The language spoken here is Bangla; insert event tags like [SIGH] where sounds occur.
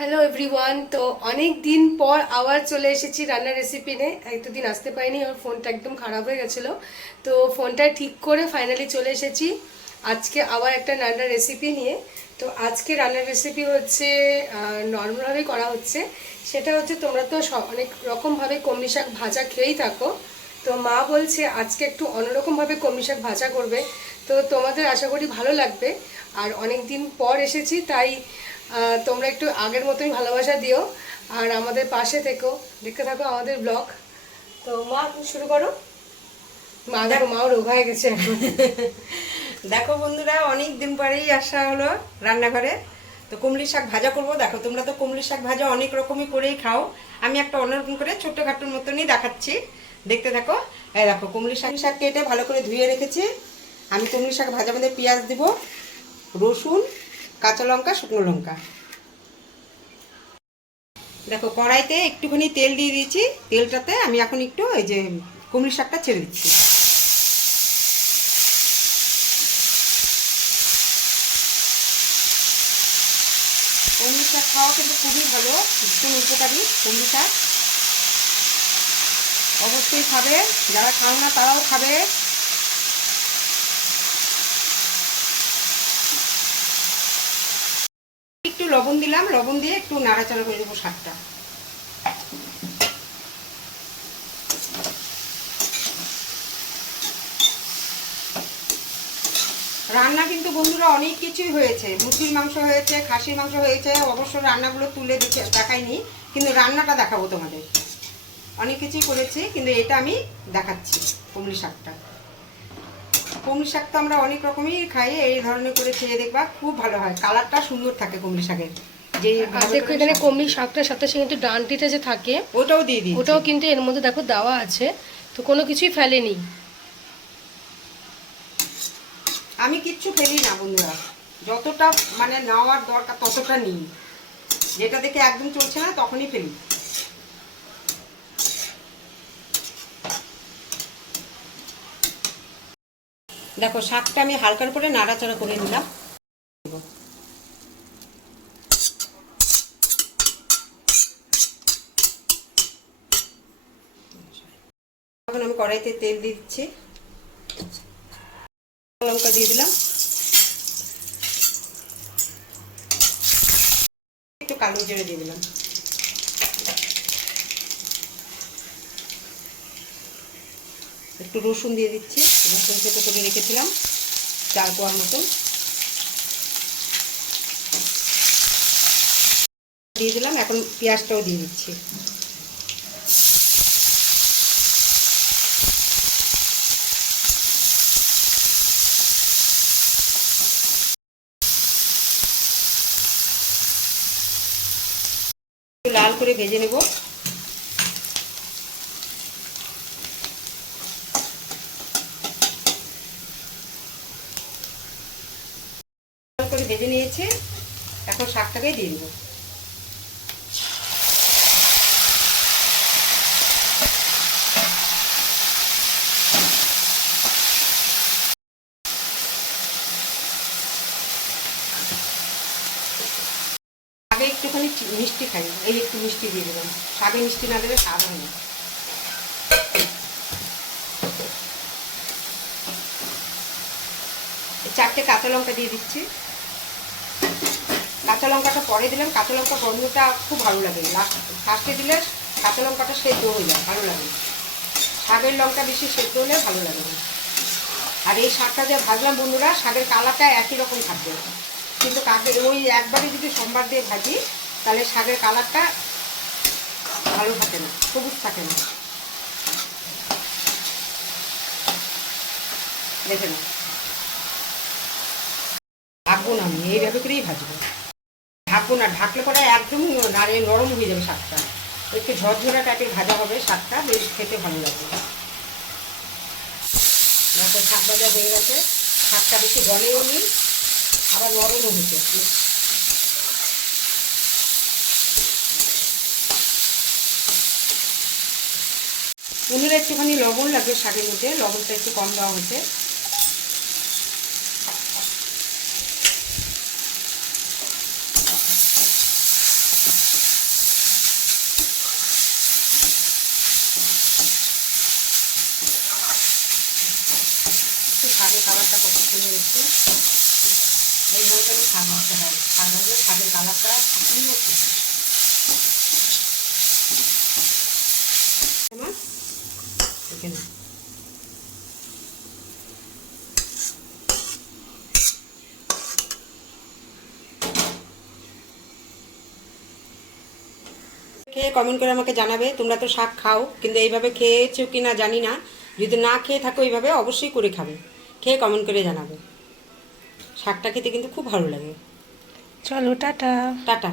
হ্যালো এভরিওয়ান তো অনেক দিন পর আবার চলে এসেছি রান্নার রেসিপি নিয়ে। এতদিন আসতে পারিনি, আমার ফোনটা একদম খারাপ হয়ে গেছিল। তো ফোনটা ঠিক করে ফাইনালি চলে এসেছি। আজকে আবার একটা রান্নার রেসিপি নিয়ে। তো আজকে রান্নার রেসিপি হচ্ছে নর্মালভাবেই করা হচ্ছে। সেটা হচ্ছে তোমরা তো অনেক রকমভাবে কমলি শাক ভাজা খেয়েই থাকো। তো মা বলছে আজকে একটু অন্যরকমভাবে কমলি শাক ভাজা করবে। তো তোমাদের আশা করি ভালো লাগবে। আর অনেক দিন পর এসেছি, তাই তোমরা একটু আগের মতোই ভালোবাসা দিও। আর আমাদের পাশে থেকো। দেখতে থাকো আমাদের ব্লগ। তো মা শুরু করো। মা, দেখো, মাও রোগ হয়ে গেছে [LAUGHS] দেখো বন্ধুরা অনেক দিন পরেই আসা হলো রান্নাঘরে। তো কুমড়ি শাক ভাজা করব। দেখো, তোমরা তো কুমড়ি শাক ভাজা অনেক রকমই করেই খাও। আমি একটা অন্যরকম করে ছোট্টখাটোর মতনই দেখাচ্ছি। দেখতে দেখো এই দেখো কুমড়ি শাক শাক কেটে ভালো করে ধুয়ে রেখেছি। আমি কুমড়ি শাক ভাজা মধ্যে পেঁয়াজ দিব, রসুন কাঁচা লঙ্কা, শুকনো লঙ্কা। দেখো, কড়াইতে একটুখানি তেল দিয়ে দিয়েছি। তেলটাতে আমি এখন একটু এই যে কুমড়ি শাকটা ছেড়ে দিচ্ছি। কুমড়ি শাক খাওয়া কিন্তু খুবই ভালো, ভীষণ উপকারী কুমড়ি শাক। অবশ্যই খাবে, যারা খাও না তারাও খাবে একটু লবণ দিলাম, লবণ দিয়ে একটু নাড়াচাড়া করে দেবো শাকটা রান্না কিন্তু বন্ধুরা অনেক কিছুই হয়েছে। মুরগির মাংস হয়েছে, খাসির মাংস হয়েছে, অবশ্য রান্নাগুলো তুলে দেখে দেখাইনি, কিন্তু রান্নাটা দেখাবো তোমাদের। অনেক কিছুই করেছি, কিন্তু এটা আমি দেখাচ্ছি কুমড়ি শাকটা। কুমড়ি শাক তো আমরা অনেক রকমই খাই এই ধরনের করে খেয়ে দেখবা খুব ভালো হয়। কালারটা সুন্দর থাকে কুমড়ি শাকের। যে আর দেখো এখানে কমলি শাকটার সাথে কিন্তু ডানটিটা যে থাকে ওটাও দিয়ে দিই ওটাও কিন্তু এর মধ্যে দেখো দেওয়া আছে তো কোনো কিছুই ফেলেনি। আমি কিচ্ছু ফেলি না বন্ধুরা। যতটা মানে নেওয়ার দরকার ততটা নিই। যেটা দেখে একদম চলছে না তখনই ফেলি। দেখো, শাকটা আমি হালকার করে নাড়াচাড়া করে নিলাম। এখন আমি কড়াইতে তেল দিচ্ছি। লঙ্কা দিয়ে দিলাম। একটু কালো জিরে দিয়ে দিলাম। একটু রসুন দিয়ে দিচ্ছি। রসুন চেপে করে রেখেছিলাম, চার কোয়ার মতন। দিয়ে দিলাম, এখন পেঁয়াজটাও দিয়ে দিচ্ছি। লাল করে ভেজে নেব। ভেজে নিয়েছি। এখন শাকটাকে দিয়ে দেবো। আগে একটুখানি মিষ্টি খাই। এই একটু মিষ্টি দিয়ে দেবেন শাকে মিষ্টি না দেবে স্বাদ হয় না। চারটে কাঁচা লঙ্কা দিয়ে দিচ্ছি। লঙ্কাটা পরে দিলাম কাঁচা লঙ্কা গন্ধটা খুব ভালো লাগে। ফার্স্টে দিলে কাঁচা লঙ্কাটা সেদ্ধ হয়ে যায়, ভালো লাগে। শাকের লঙ্কা বেশি সেদ্ধ হলে ভালো লাগে। না আর এই শাকটা যে ভাজলাম বন্ধুরা, শাকের কালারটা একই রকম থাকবে। কিন্তু কাকে, ওই একবারে যদি সোমবার দিয়ে ভাজি, তাহলে শাকের কালারটা ভালো থাকে না, সবুজ থাকে না। দেখে না ঢাকবো না আমি, এইভাবে করেই ভাজবো। ঢাকবো না, ঢাকলে পরে একদম নাড়ে নরম হয়ে যাবে শাকটা একটু ঝরঝরা টাইপের ভাজা হবে শাকটা বেশ খেতে ভালো লাগবে। দেখো শাক ভাজা হয়ে গেছে। শাকটা বেশি গলেও নি আবার নরমও হচ্ছে পনির একটুখানি লবণ লাগবে শাকের মধ্যে, লবণটা একটু কম দেওয়া হচ্ছে হচ্ছে এইভাবে করে শাক মারতে হয় কালারটা এখানে খেয়ে কমেন্ট করে আমাকে জানাবে, তোমরা তো শাক খাও, কিন্তু এইভাবে খেয়েছো কি না জানি না। যদি না খেয়ে থাকো, এইভাবে অবশ্যই করে খাবে। খেয়ে কমেন্ট করে জানাব। শাকটা খেতে কিন্তু খুব ভালো লাগে। চলো টাটা। টাটা।